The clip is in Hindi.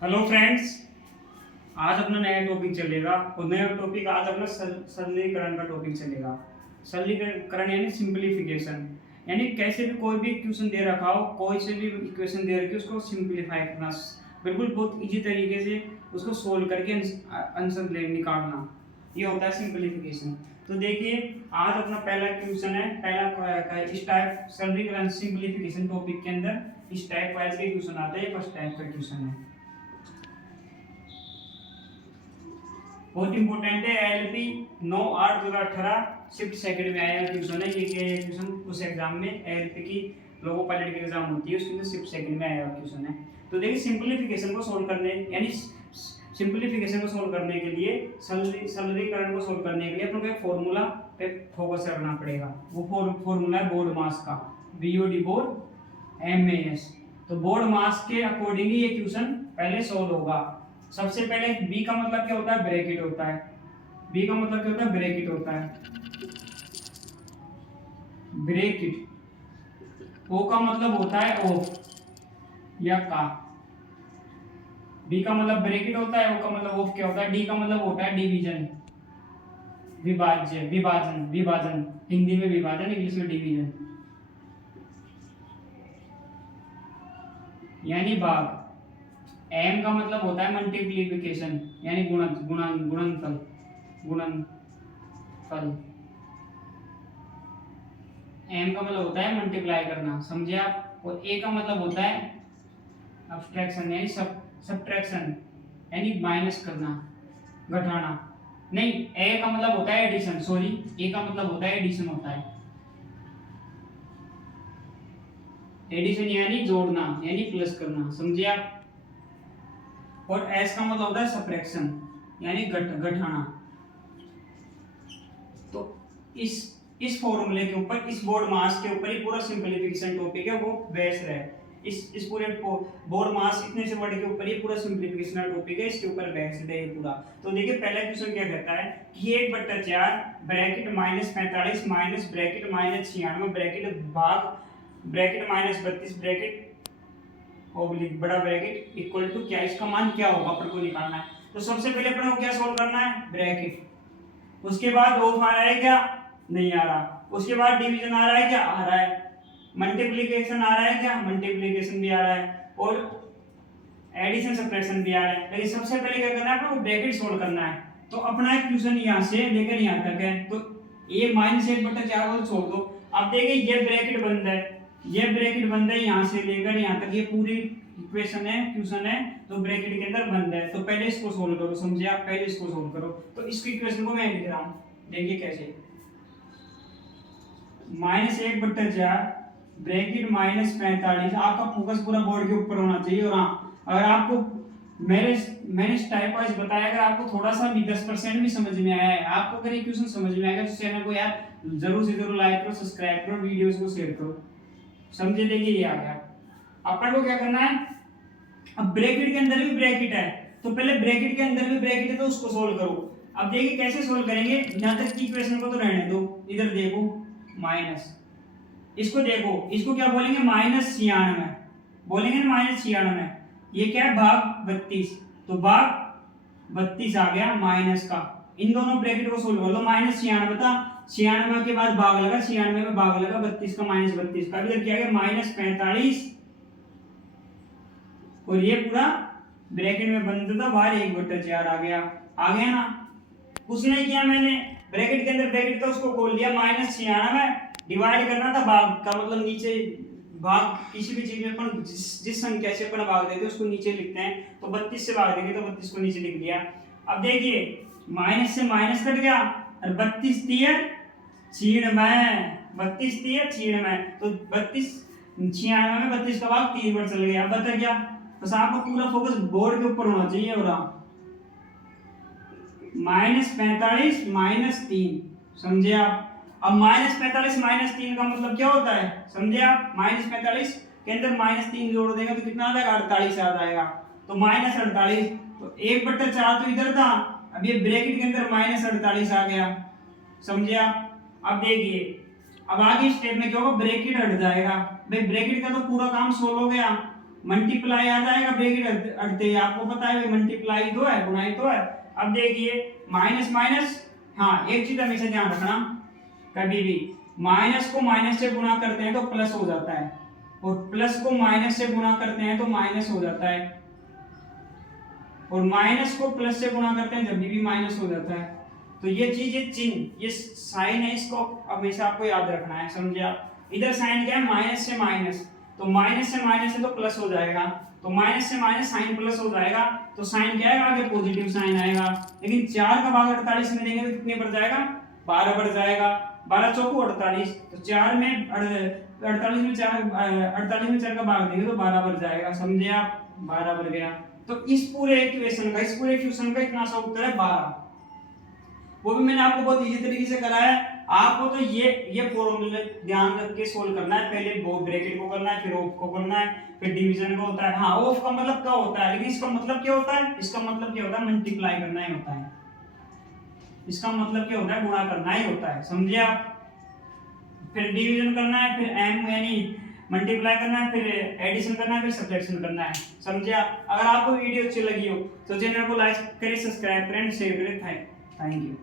हेलो फ्रेंड्स, आज अपना नया टॉपिक चलेगा और नया टॉपिक आज अपना सरलीकरण का टॉपिक चलेगा। सरलीकरण यानी सिंपलीफिकेशन, यानी कैसे भी कोई भी इक्वेशन दे रखा हो, कोई से भी इक्वेशन दे रखी हो उसको सिंपलीफाई करना, बिल्कुल बहुत इजी तरीके से उसको सोल्व करके आंसर निकालना, ये होता है सिंपलीफिकेशन। तो देखिए आज अपना पहला क्वेश्चन है, पहला इस टाइप सरलीकरण सिंपलीफिकेशन टॉपिक के अंदर इस टाइप वाइज के क्वेश्चन आते हैं। फर्स्ट टाइप का क्वेश्चन है, बहुत इंपॉर्टेंट है। एलपी 9/8/2018 शिफ्ट सेकंड में आया क्वेश्चन है। ये क्वेश्चन उस एग्जाम में एलपी की लोगो पायलट की एग्जाम होती है, उसके अंदर शिफ्ट सेकंड में आया क्वेश्चन है। तो देखिए सिंपलीफिकेशन को सोल्व करने यानी सिंपलीफिकेशन को सोल्व करने के लिए, सरलीकरण को सोल्व करने के लिए अपने को एक फॉर्मूला पे फोकस करना पड़ेगा। वो फॉर्मूला है बोर्ड मास का, बीओडी बोर्ड एमएस। तो बोर्ड मास के अकॉर्डिंगली ये क्वेश्चन पहले सोल्व होगा। सबसे पहले बी का मतलब क्या होता है, ब्रैकेट होता है। बी का मतलब क्या होता है, ब्रैकेट होता है, ब्रैकेट। ओ का मतलब होता है ऑफ या का। बी का मतलब ब्रैकेट होता है, ओ का मतलब ऑफ क्या होता है। डी का मतलब होता है डिवीजन, विभाज्य, विभाजन, विभाजन, हिंदी में विभाजन, इंग्लिश में डिवीजन यानी भाग। एम का मतलब होता है मल्टीप्लीकेशन यानी गुणनफल, गुणनफल। एम का मतलब होता है मल्टीप्लाई करना, समझे आप। और ए का मतलब होता है अब्स्ट्रैक्शन यानी सब्ट्रैक्शन यानी माइनस करना, घटाना। नहीं, ए का मतलब होता है एडिशन, सॉरी, ए का मतलब होता है एडिशन होता है, एडिशन यानी जोड़ना यानी प्लस करना, समझे आप। और एस का मतलब होता है सब्ट्रैक्शन यानी घटाना। तो इस फॉर्मूले के ऊपर, इस बोर्ड मास के ऊपर ही पूरा सिंपलीफिकेशन टॉपिक है, वो बेस है। इस पूरे बोर्ड मास इतने से वर्ड के ऊपर ही पूरा सिंपलीफिकेशन टॉपिक है, इसके ऊपर बेस्ड है ये पूरा। तो देखिए पहला क्वेश्चन क्या कहता है कि 1/4 ब्रैकेट -45 माइनस ब्रैकेट -96 ब्रैकेट भाग ब्रैकेट -32 ब्रैकेट ओब्लिक बड़ा ब्रैकेट इक्वल टू क्या, इसका मान क्या होगा अपन को निकालना है। तो सबसे पहले अपन को क्या सोल्व करना है, ब्रैकेट। उसके बाद ऑफ आ रहा है क्या, नहीं आ रहा। उसके बाद डिवीजन आ रहा है क्या, आ रहा है। मल्टीप्लिकेशन आ रहा है क्या, मल्टीप्लिकेशन भी आ रहा है। और एडिशन सब्ट्रैक्शन भी आ रहा है। लेकिन सबसे पहले क्या करना है, आपको ब्रैकेट सोल्व करना है। तो अपना एक क्वेश्चन यहाँ से लेकर यहाँ तक है, तो ये -1/4 को छोड़ दो। अब देखिए ये ब्रैकेट बंद है, ये ब्रैकेट बंद है, यहाँ से लेकर यहाँ तक ये पूरी इक्वेशन है, क्वेश्चन है, तो ब्रैकेट के अंदर बंद है। तो पहले इसको सोल्व करो, समझे आप, पहले इसको सोल्व करो। तो इसकी इक्वेशन को मैं लिख रहा हूँ, देखिए कैसे। -1/4 ब्रैकेट -45, आपका फोकस पूरा बोर्ड के ऊपर होना चाहिए। और हाँ, अगर आपको मैंने टाइप वाइज बताया, अगर आपको थोड़ा सा भी 10% भी समझ में आया है, आपको अगर ये क्वेश्चन समझ में आएगा तो चैनल को यार जरूर से जरूर लाइक करो, सब्सक्राइब करो, वीडियोस को शेयर करो, समझे। देखिए ये आ गया। अपन को क्या करना है, अब ब्रैकेट के अंदर भी ब्रैकेट है, तो पहले ब्रैकेट के अंदर भी ब्रैकेट है तो उसको सोल्व करो। अब देखिए कैसे सोल्व करेंगे, यहां तक की इक्वेशन को तो रहने दो, इधर देखो माइनस, इसको देखो, इसको क्या बोलेंगे, -96 बोलेंगे ना, -96। ये क्या है, भाग 32, तो भाग 32 आ गया माइनस का। इन दोनों ब्रैकेट को सोल्व कर लो, -96 था, 96 के बाद भाग लगा, 96 में भाग लगा 32 का, -32 का। इधर क्या गया, -45, और ये पूरा ब्रैकेट में बंद था, बाहर 1/4 आ गया ना। कुछ नहीं किया मैंने, ब्रैकेट के अंदर ब्रैकेट था उसको खोल दिया, -96 डिवाइड करना था, भाग का मतलब नीचे भाग, किसी भी चीज में अपन जिस संख्या से अपन भाग देते हैं उसको नीचे लिखते हैं। तो 32 से भाग देंगे तो 32 को नीचे लिख दिया। अब देखिए माइनस से माइनस कट गया, और 32 तिया 96, 32 तिया 96, तो 32 96 में 32 का भाग 3 बार चल गया। अब बता क्या, बस आपका पूरा फोकस बोर्ड के ऊपर होना चाहिए। और -45 -3, समझे आप। अब -45 -3 का मतलब क्या होता है, समझे आप। -45 के अंदर -3 जोड़ देगा तो कितना आ जाएगा, 48 आ जाएगा। तो -48, तो 1/4 तो इधर था, अब ये ब्रैकेट के अंदर -48 आ गया, समझे आप। अब देखिए अब आगे स्टेप में क्या होगा, ब्रैकेट हट जाएगा। भाई ब्रैकेट का तो पूरा काम सोल्व हो गया। मल्टीप्लाई आ जाएगा ब्रैकेट हटते ही, आपको पता है मल्टीप्लाई तो है, गुणाई तो है। अब देखिए माइनस माइनस, हाँ एक चीज हमेशा ध्यान रखना, कभी भी माइनस को माइनस से गुणा करते हैं तो प्लस हो जाता है, और प्लस को माइनस से गुणा करते हैं तो माइनस हो जाता है, और माइनस को प्लस से गुणा करते हैं जब भी माइनस हो जाता है। तो ये चीज, ये चिन्ह, ये साइन है, इसको हमेशा आपको याद रखना है, समझे आप। इधर साइन क्या है, माइनस से माइनस, तो माइनस से माइनस है तो प्लस हो जाएगा, तो माइनस से माइनस साइन प्लस हो जाएगा, तो साइन क्या आएगा आगे, पॉजिटिव साइन आएगा। लेकिन 4 का भाग 48 में देंगे तो कितने बढ़ जाएगा, 12 बढ़ जाएगा, 12 चौको 48, तो 4 में 48 में 4 का भाग देंगे तो 12 बढ़ जाएगा, समझे आप, 12 बढ़ गया। तो इस पूरे इक्वेशन का, इस पूरे क्वेश्चन का इतना सा उत्तर है 12। वो भी मैंने आपको बहुत इजी तरीके से कराया है। आपको तो ये फॉर्मूले ध्यान रख के सोल्व करना है, पहले वो ब्रैकेट को करना है, फिर ऑफ को करना है, फिर डिवीजन का होता है। हाँ ऑफ का मतलब क्या होता है, लेकिन इसका मतलब क्या होता है, इसका मतलब क्या होता है, मल्टीप्लाई करना ही होता है, इसका मतलब क्या होता है, गुणा करना ही होता है, समझे आप। फिर डिवीजन करना है, फिर m यानी मल्टीप्लाई करना है, फिर एडिशन करना है, फिर सब्ट्रैक्शन करना है, समझे आप। अगर आपको वीडियो अच्छी लगी हो तो चैनल को लाइक करें, सब्सक्राइब करें, शेयर करें। Thank you.